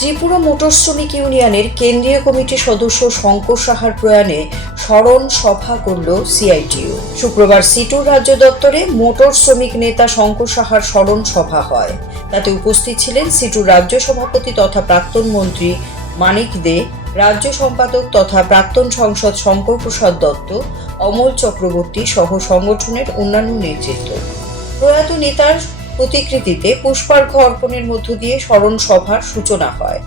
Tripura motor শ্রমিক ইউনিয়নের কেন্দ্রীয় কমিটির সদস্য শঙ্কর সাহার প্রয়াণে স্মরণ সভা করল সিআইটিইউ। শুক্রবার সিটুর রাজ্য দপ্তরে মোটর শ্রমিক নেতা শঙ্কর সাহার স্মরণ সভা হয়। তাতে উপস্থিত ছিলেন সিটুর রাজ্য সভাপতি তথা প্রাক্তন মন্ত্রী মানিক দে, রাজ্য সম্পাদক তথা প্রাক্তন সাংসদ শঙ্কর প্রসাদ দত্ত, অমল চক্রবর্তী সহ সংগঠনের অন্যান্য নেতৃত্ব। প্রয়াত নেতার প্রতিকৃতিতে পুষ্পার্ঘ্য অর্পণের মধ্য দিয়ে স্মরণ সভার সূচনা হয়।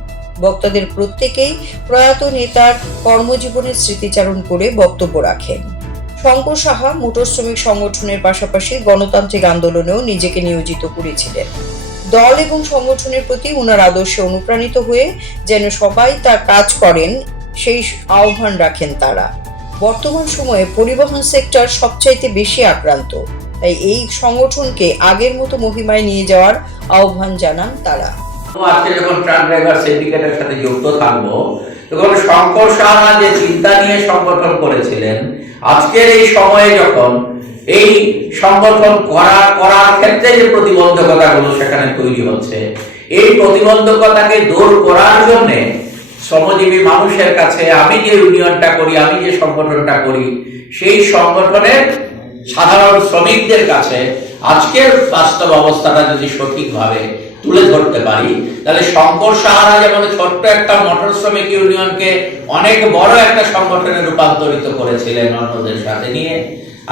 বক্তাদের প্রত্যেকেই প্রয়াত নেতার কর্মজীবনের স্মৃতিচারণ করে বক্তব্য রাখেন। শঙ্কর সাহা মোটর শ্রমিক সংগঠনের পাশাপাশি গণতান্ত্রিক আন্দোলনেও নিজেকে নিয়োজিত করেছিলেন। দল এবং সংগঠনের প্রতি ওনার আদর্শে অনুপ্রাণিত হয়ে যেন সবাই তার কাজ করেন সেই আহ্বান রাখেন তারা। বর্তমান সময়ে পরিবহন সেক্টর সবচাইতে বেশি আক্রান্ত, তাই এই সংগঠনকে আগের মতো মহিমায় নিয়ে যাওয়ার আহ্বান জানান তারা। আজকে যখন ট্রাক ড্রাইভার সিন্ডিকেটের সাথে যুক্ত থাকবো, তখন শঙ্কর সাহা যে চিন্তা নিয়ে সংগঠন করেছিলেন, আজকের এই সময়ে যখন এই সংগঠন করার ক্ষেত্রে যে প্রতিবন্ধকতাগুলো সেখানে তৈরি হচ্ছে, এই প্রতিবন্ধকতাকে দূর করার জন্য শ্রমজীবী মানুষের কাছে আমি যে ইউনিয়নটা করি, আমি যে সংগঠনটা করি, সেই সংগঠনের সাধারণ শ্রমিকদের কাছে আজকের বাস্তব অবস্থাটা যদি সঠিকভাবে তুলে ধরতে পারি, তাহলে শঙ্কর সাহারা যেমন ছোট্ট একটা মোটর শ্রমিক ইউনিয়নকে অনেক বড় একটা সংগঠনে রূপান্তরিত করেছিলেন অন্যদের সাথে নিয়ে,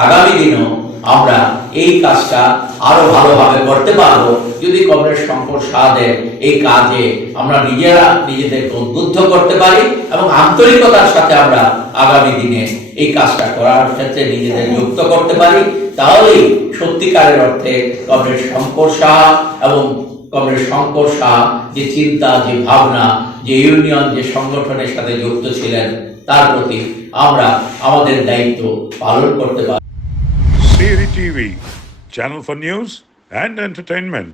আগামী দিনও আমরা এই কাজটা আরো ভালোভাবে করতে পারবো যদি কমরেড শঙ্কর সাহাদের এই কাজে আমরা নিজেদেরকে উদ্বুদ্ধ করতে পারি এবং আন্তরিকতার সাথে আমরা আগামী দিনে এই কাজটা করার ক্ষেত্রে নিজেদের যুক্ত করতে পারি, তাহলেই সত্যিকারের অর্থে কমরেড শঙ্কর সাহা এবং কমরেড শঙ্কর সাহা যে চিন্তা, যে ভাবনা, যে ইউনিয়ন, যে সংগঠনের সাথে যুক্ত ছিলেন, তার প্রতি আমরা আমাদের দায়িত্ব পালন করতে পারি। CATV, channel for news and entertainment.